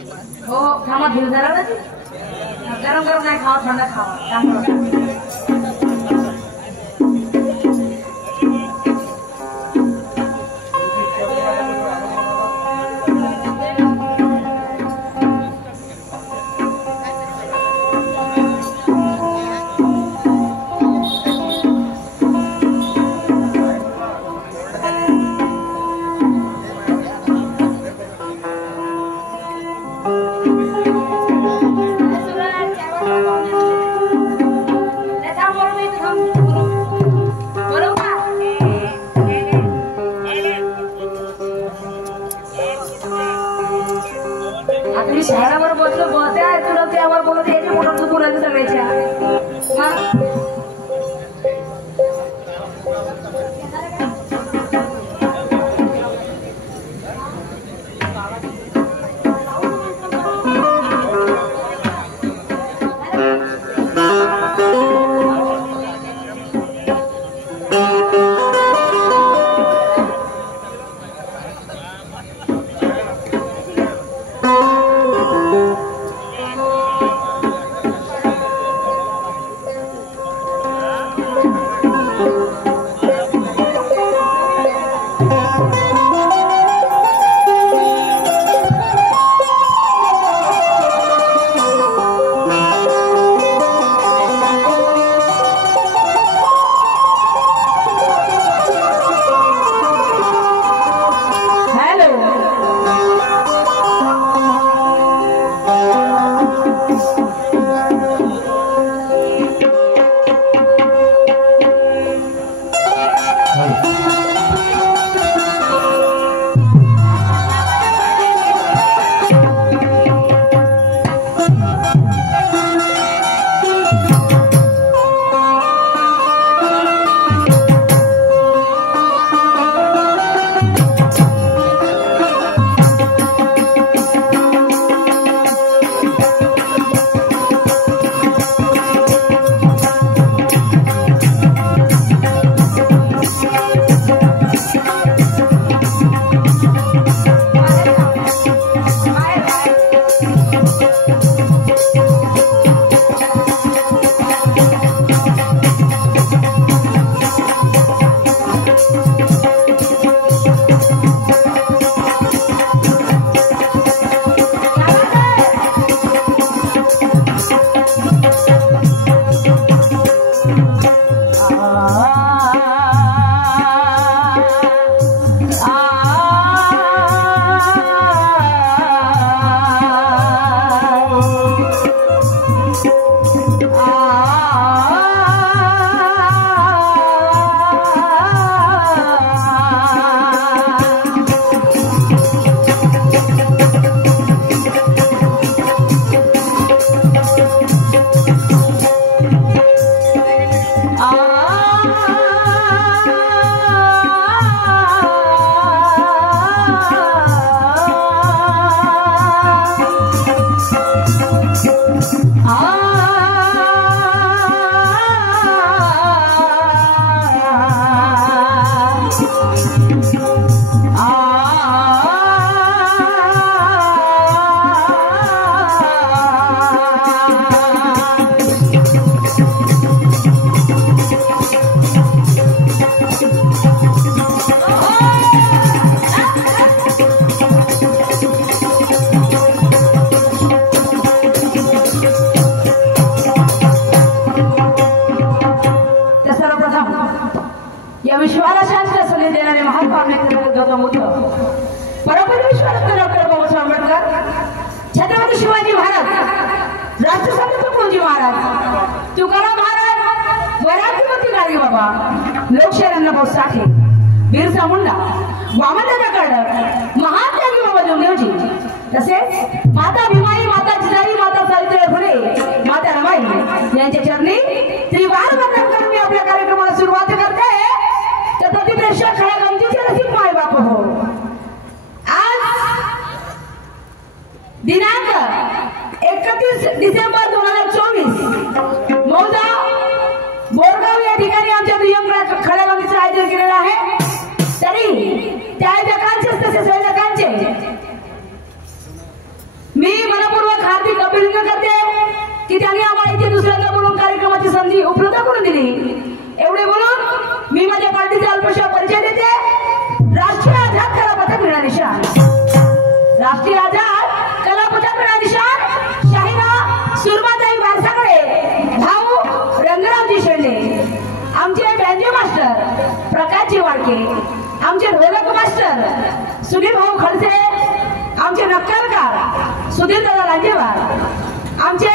हो थांबा घेऊ जरा ना गरम गरम नाही खावा थंड खावा शहरावर बसलो बसते आहे तुला त्यावर बोलत यायचे मोठं तू बोलायचं सगळ्याच्या लोकशाहीला बहुत साठे बिरसा मुंडा वामनदादा कर्डक महात्यागी बाबा देवदेवजी तसेच माता भीमाई माता जिजाई माता सावित्रीबाई फुले माता रमाई यांच्या चरणी त्रिवार वंदन करून मी आपल्या कार्यक्रमाला सुरुवात करते. छत्रपती प्रेषक खळ्या गमतीचे रसिक माय बाप हो. आज दिनांक 31 डिसेंबर 2024 मौजा बोरगाव या ठिकाणी आमच्या दुय्यम खळ्या गमतीचे आयोजन केलेलं आहे. तरी त्या आयोजकांचे तसेच आयोजकांचे मी राष्ट्रीय आझाद कलापथक निशान शाहिरा सुरमाताई वारसाकडे भाऊ रंगरावजी शेंडे, आमचे बँजो मास्टर प्रकाशजी वाडके, आमचे ढोलक मास्टर सुनील भाऊ खडसे, आमचे नक्कलकार सुधीर दादा राजेवार, आमचे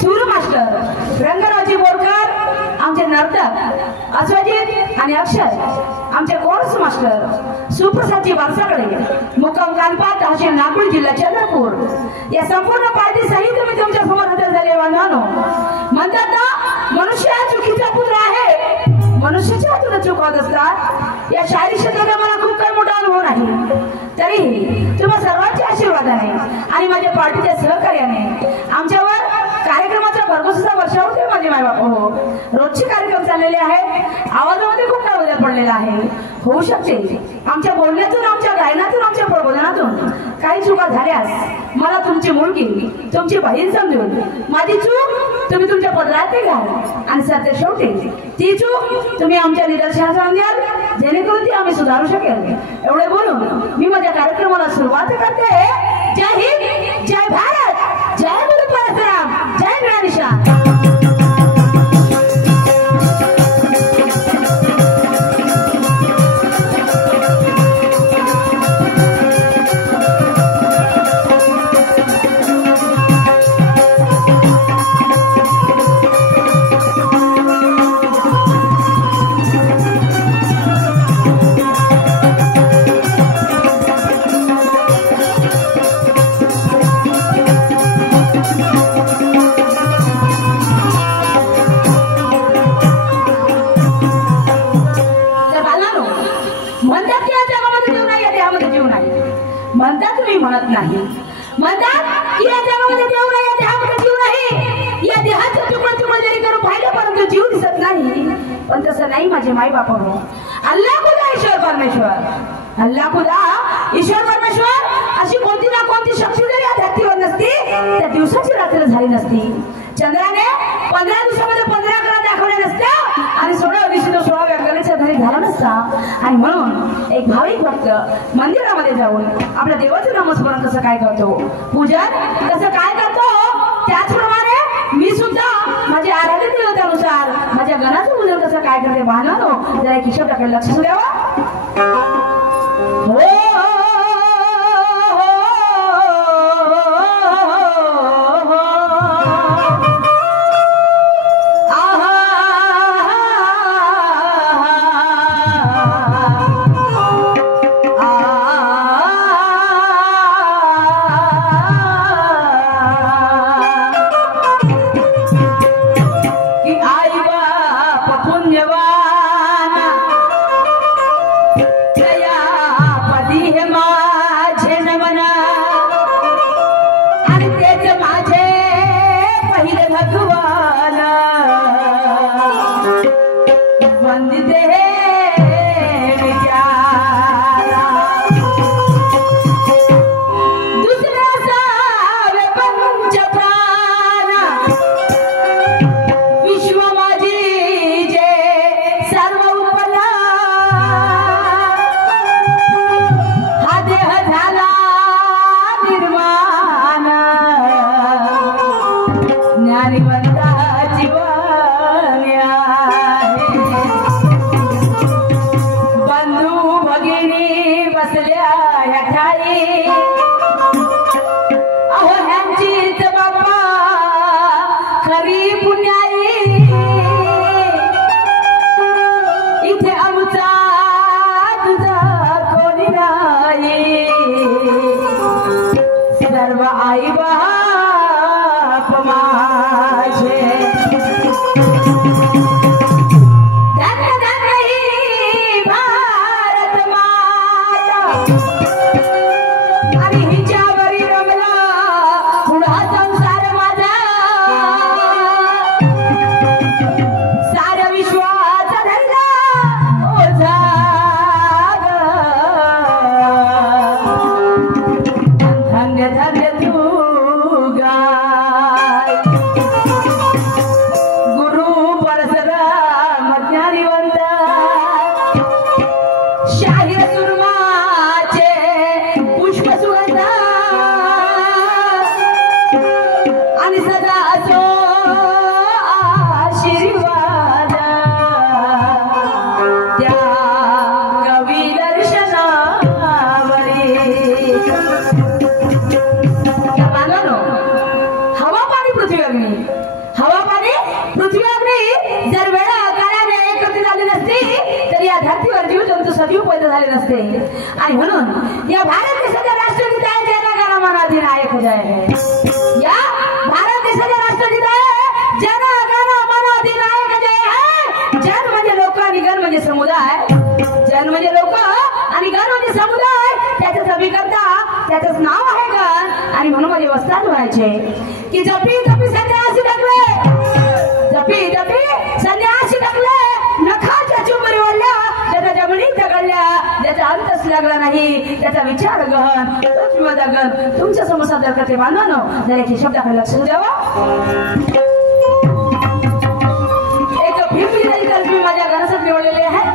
सूर मास्टर रंगरावजी बोरकर, आमचे नर्तक अश्वजित आणि अक्षय, आमचे कोर्स मास्टर सुप्रसादजी वारसाकडे मुक्काम कानपा तहसील नागपूर जिल्हा चंद्रपूर, या संपूर्ण पार्टी सहित मी तुमच्या समोर हजर झाले बांधवांनो. म्हणतात ना मनुष्य हा चुकीचा पुत्र आहे, मनुष्याच्या हातून चुकवत असतात. या शायरी क्षेत्राचा मला खूप काही मोठा अनुभव नाही, तरीही तुम्हा सर्वांच्या आशीर्वादाने आणि माझ्या पार्टीच्या सहकार्याने आमच्यावर कार्यक्रमाचा भरघोस वर्षा होते. माझे मायबाप हो, रोजचे कार्यक्रम चाललेले आहेत, आवाजामध्ये खूप काय बदल पडलेला आहे. होऊ शकते आमच्या बोलण्यातून, आमच्या गायनातून, आमच्या प्रबोधनातून काही चुका झाल्यास मला तुमची मुलगी, तुमची बहीण समजून माझी चूक तुम्ही तुमच्या पदरात घ्याल आणि सत्य शेवटी ती चूक तुम्ही आमच्या निदर्शनास आणून द्याल, जेणेकरून ती आम्ही सुधारू शकेल. एवढे बोलून मी माझ्या कार्यक्रमाला सुरुवात करते. जय हिंद, जय भारत, जय गुरु परशुराम, जय ज्ञानेश्वर. म्हणतात मी म्हणत नाही, म्हणतात की या जगामध्ये देव नाही, या देहामध्ये जीव नाही, या देहाचं तुकडे तुकडे जरी करून पाहिलं परंतु जीव दिसत नाही. पण तसं नाही माझे माई बाप हो. अल्लाह खुदा ईश्वर परमेश्वर, अल्लाह खुदा ईश्वर परमेश्वर अशी कोणती ना कोणती शक्ती जरी या धरतीवर नसती त्या दिवसाची रात्र झाली नसती. चंद्राने 15 दिवसामध्ये 15 कला दाखवल्या नसत्या आणि 16 दिवशी तो 16व्या कलेच्या घरी झाला नसता. आणि म्हणून एक भाविक भक्त मंदिरामध्ये जाऊन आपल्या देवाचं नामस्मरण कसं काय करतो, पूजन कसं काय करतो, त्याचप्रमाणे मी सुद्धा माझ्या आराध्य देवतानुसार माझ्या गणाचं पूजन कसं काय करते. वाहनानो जरा एक हिशोबाकडे लक्ष द्यावं. शाहीर सुरमाचे पुष्प सुगंधा सजीव पैदा झाले नसते. आणि म्हणून या भारत देशाच्या राष्ट्रगीत आहे जन गण मन अधिनायक जय. या भारत देशाच्या राष्ट्रगीत आहे जन गण मन अधिनायक जय है. जन म्हणजे लोक आणि गण म्हणजे समुदाय. जन म्हणजे लोक आणि गण म्हणजे समुदाय. त्याचं अभिकर्ता त्याचंच नाव आहे गण. आणि म्हणून माझे वस्ताद म्हणायचे की जपी जपी संन्यासी टाकले, जपी जपी संन्यासी टाकले, नखाच्या चुंबरी वळल्या, त्याच्या जमिनीत दगडल्या, त्याचा अंतच लागला नाही, त्याचा विचार गहन, तोच माझा गण तुमच्या समोर सादर करते. बांधवांनो, जर याची शब्दाकडे लक्ष द्यावं. एक फिल्म कल्पी माझ्या घरासाठी निवडलेले आहे.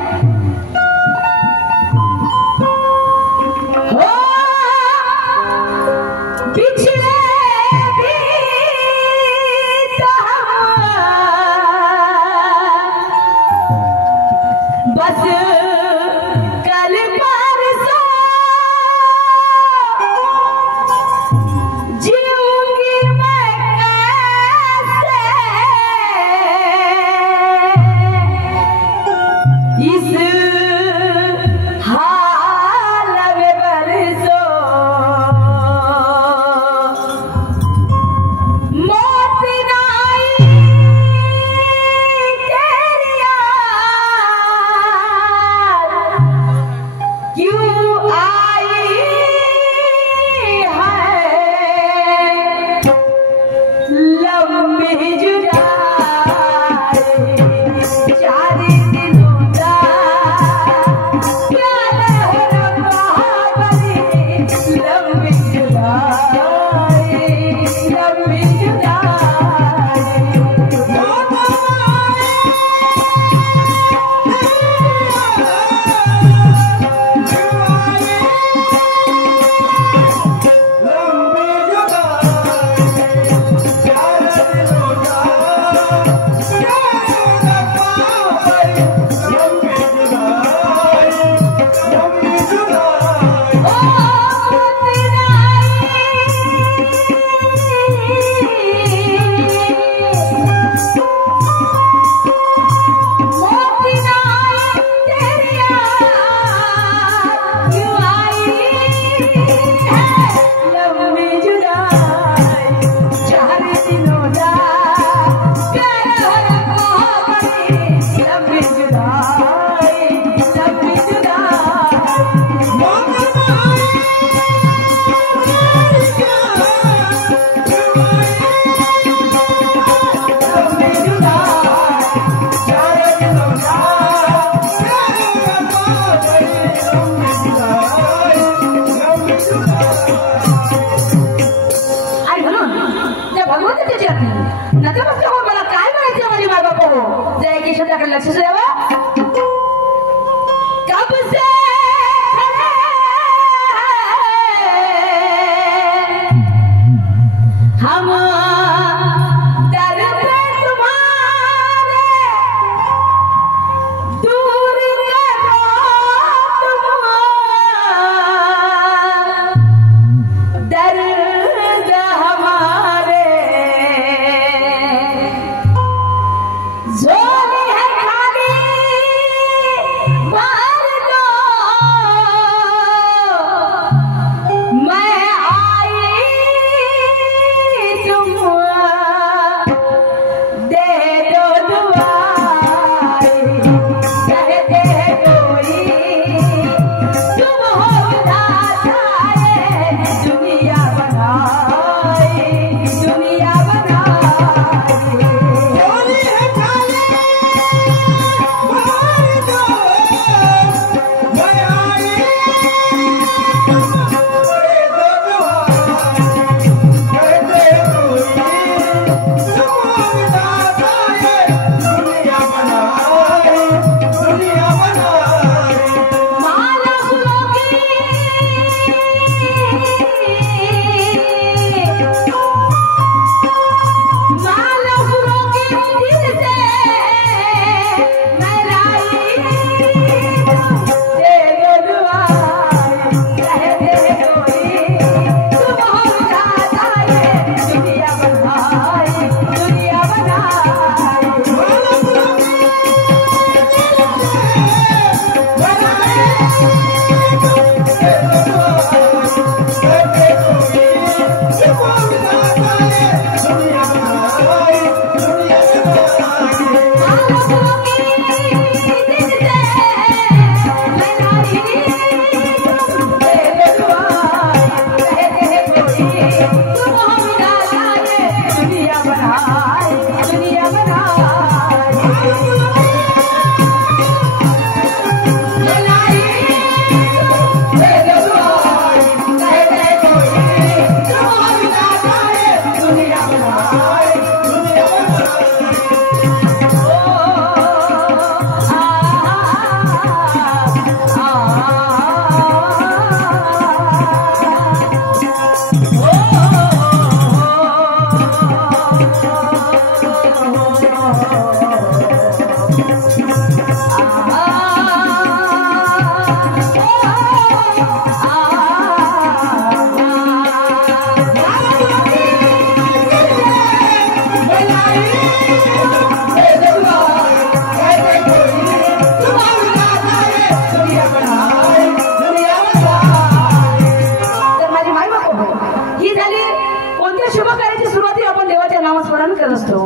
करत असतो.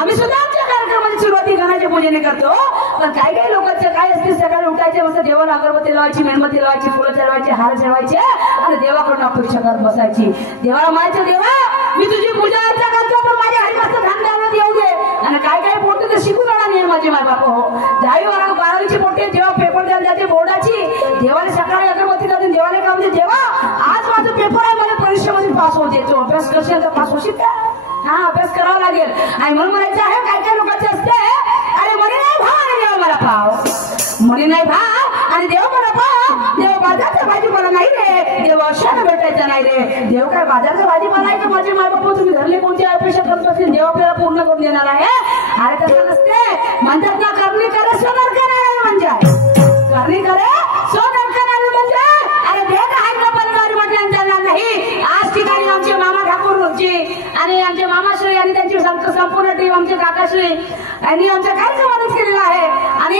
आम्ही सुद्धा आमच्या कार्यक्रमाची सुरुवाती गणाच्या पूजेने करतो. पण काही काही लोकांचं काय असते, सकाळी उठायचे मस्त देवाला अगरबत्ती लावायची, मेणबत्ती लावायची, फुलं चढवायची, हार चढवायचे आणि देवाकडून अपेक्षा करत बसायची. देवाला म्हणायचं, देवा मी तुझी पूजा अर्चा करतो पण माझ्या हरिभक्त धानदानात येऊ दे. आणि काय काय पोटे तर शिकून आणा नाही माझे माय बाप हो. 10वी-12वीची पोटे जेव्हा पेपर द्यायला जाते बोर्डाची, देवाला सकाळी अगरबत्ती जाते, देवाला काय म्हणते, देवा आज माझा पेपर आहे, मला परीक्षेमध्ये पास होते. तो अभ्यास करशील तर पास होशील का? हा अभ्यास करावा लागेल. आणि म्हणून म्हणायचं आहे, काय काय लोकांचे असते, अरे म्हणे नाही भाव आणि देव मला पाव, म्हणे नाही भाव आणि देव मला पाव. देव बाजारचा भाजीपाला नाही रे, देव अशाने भेटायचा नाही रे. देव काय बाजारचा भाजीपाला आहे का? माझे माय बाप तुम्ही घरले कोणती अपेक्षा करत असतील, देव आपल्याला पूर्ण करून देणार आहे. अरे तसं नसते. म्हणतात ना, करणी करे सोनर करायला म्हणजे करणी करे सोनर करायला म्हणजे अरे देव आहे का परिवार म्हटलं चालणार नाही. आज ठिकाणी आमचे मामा ठाकूरजी आणि आमचे मामाश्री आणि त्यांची संपूर्ण टीम, आमचे काकाश्री यांनी आमच्या कार्यक्रमातच केलेला आहे. आणि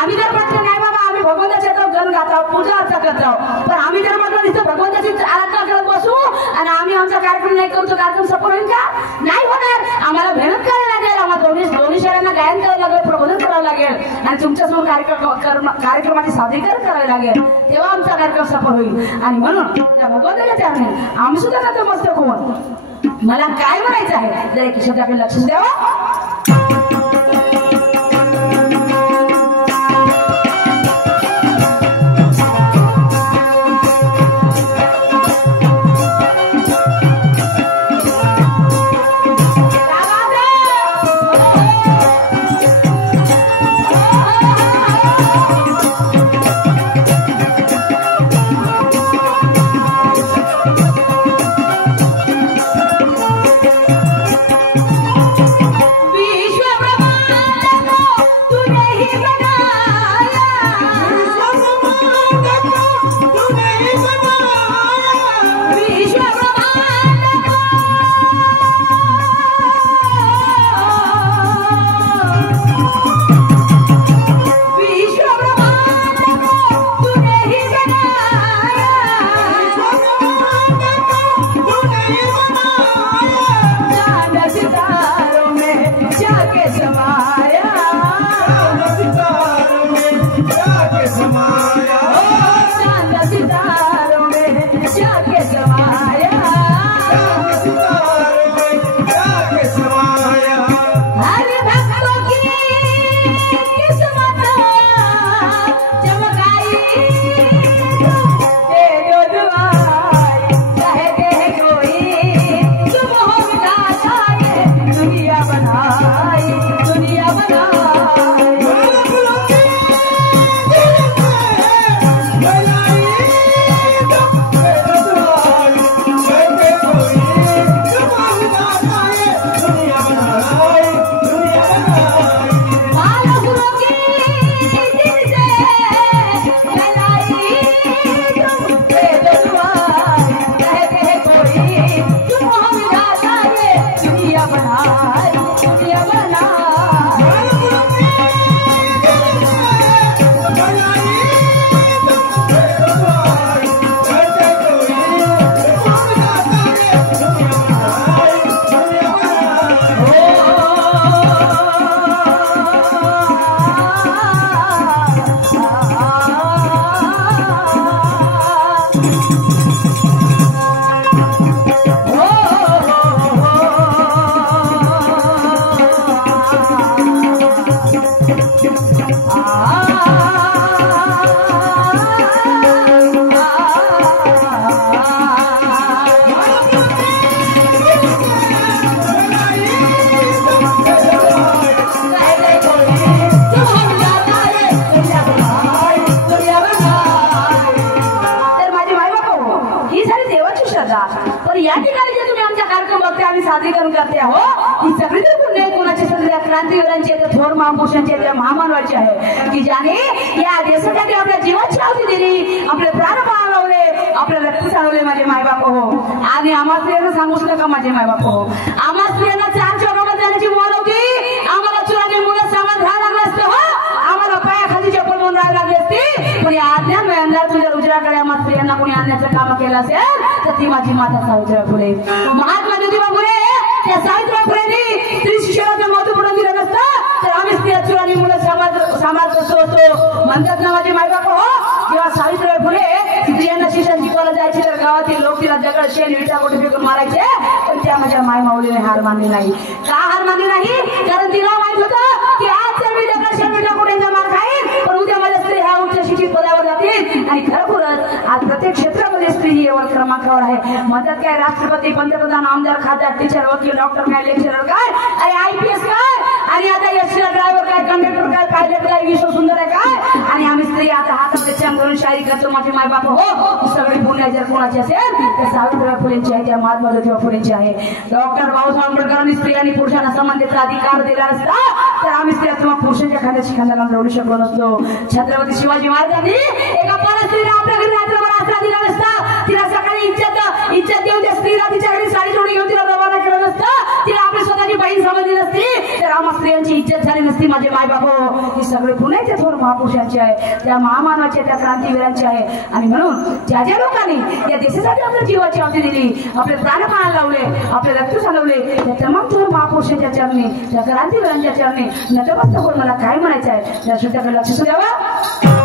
आम्ही जर म्हटलं नाही बाबा आम्ही भगवंताच्या गण गात आहोत, पूजा अर्चा करत आहोत, पण आम्ही जर म्हटलं तिथं भगवंताची आराधना करत बसू आणि आम्ही आमचा कार्यक्रम नाही करू, तो कार्यक्रम सफल होईल का? नाही होणार. आम्हाला मेहनत करावी लागेल, आम्हाला दोन्ही शहरांना गायन करावं लागेल, प्रबोधन करावं लागेल आणि तुमच्यासमोर कार्यक्रमाची सादरीकरण करावे लागेल, तेव्हा आमचा कार्यक्रम सफल होईल. आणि म्हणून त्या भगवंताच्या चरणी आम्ही सुद्धा नतमस्तक होऊन मला काय म्हणायचं आहे जर एक शब्दाकडे लक्ष द्यावं. सादरीकरण करते आहोत ही सगळी तर पुण्य कोणाची सगळ्या क्रांतिवीरांची थोर महापुरुषांची त्या महामानवाची आहे की ज्याने या देशासाठी आपल्या जीवाची आहुती दिली, आपले प्राण पाळवले, आपले रक्त सांडवले माझे मायबाप हो. आणि आम्हा स्त्रियांना सांगूच नका माझे मायबाप हो, आम्हा स्त्रियांना चार चौकामध्ये जाण्याची मुभा होती, आम्हाला चुराने मुलं सामान घ्यावं लागलं असतं हो, आम्हाला पायाखाली चप्पल म्हणून राहायला लागली असती. पण या आज्ञा मिळणार तुझ्या उजळाकडे आम्हा स्त्रियांना कोणी आणण्याचं काम केलं असेल तर ती माझी माता सावित्रीबाई फुले, महात्मा ज्योतिबा फुले त्या सावित्रीबाई फुलेंनी स्त्री शिक्षणाचं महत्व पडून दिलं नसतं तर आम्ही स्त्री चुरानी मुलं समाज होतो म्हणतात ना माझे मायबाप हो. जेव्हा सावित्रीबाई फुले स्त्रियांना शिक्षण शिकवायला जायचे तर गावातील लोक तिला दगड शेण विटा गोटी फेकून मारायचे पण त्या माझ्या माय माऊलीने हार मानली नाही. का हार मानली नाही? कारण तिला माहित होतं की आज मी दगड शेण विटा गोट्यांचा मार खाईन पण उद्या माझ्या स्त्री ह्या उच्च शिक्षित पदावर जातील आणि खरोखरच आज प्रत्येक क्षेत्रामध्ये स्त्री ही अव्वल क्रमांकावर आहे. म्हणतात काय राष्ट्रपती पंतप्रधान आमदार खासदार टीचर वकील डॉक्टर काय लेक्चरर काय अरे IPS काय आणि आता एसटीला ड्रायव्हर काय कंडक्टर काय पायलट काय विश्व सुंदर आहे काय आणि आम्ही स्त्री आता हातामध्ये छान धरून शायरी करतो. माझे माय बाप हो सगळी पुण्या जर कोणाची असेल तर सावित्रीबाई फुलेंची आहे त्या महात्मा ज्योतिबा फुलेंची आहे. डॉक्टर बाबासाहेब आंबेडकरांनी स्त्री आणि पुरुषांना समानतेचा अधिकार दिला नसता तर आम्ही स्त्रिया किंवा पुरुषांच्या खांद्याशी खांद्याला जोडू शकलो नसतो. छत्रपती शिवाजी महाराजांनी एका परस्त्रीला आपल्या घरी रात्रभर आसरा दिला नसता तिला सकाळी इज्जत देऊन त्या स्त्रीला तिच्या घरी साडी जोडी घेऊन तिला रवाना केलं नसतं तिला आपली स्वतःची बहीण समजली नसती तर आम्हा स्त्रियांची इज्जत झाली नसती. माझे माय बाप ही सगळे पुण्याचे थोर महापुरुषांचे आहे त्या महामानवाचे त्या क्रांतीवीरांचे आहे. आणि म्हणून ज्या ज्या लोकांनी या देशासाठी आपल्या जीवाची आहुती दिली आपले प्राणपणाला लावले आपले रक्त चालवले त्या तमाम थोर महापुरुषांच्या चरणी त्या क्रांतीवीरांच्या चरणी नतमस्तक होऊन मला काय म्हणायचं आहे त्या सुद्धा लक्ष द्यावा.